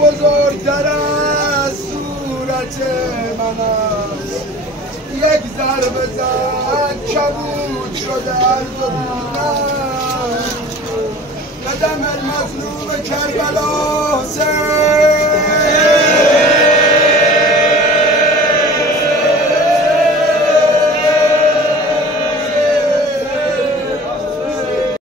بزرگتر از صورت من است، یک ضربه زد کبود شده از دورم، قدم المظلوم کربلا حسین